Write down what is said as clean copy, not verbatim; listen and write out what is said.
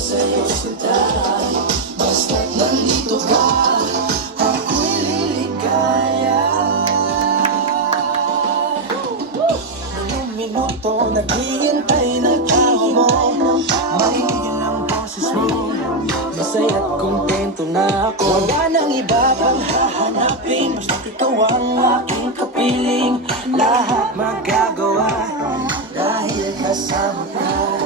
sa'yo siyudad. Basta't nandito ka, ako'y liligaya. Ilang minuto naghihintay ng tao mo, makikigil ang boses mo. Masaya't kontento na ako, wala nang iba pang hahanapin. Basta't ikaw ang aking kapiling, lahat magagawa dahil kasama ka.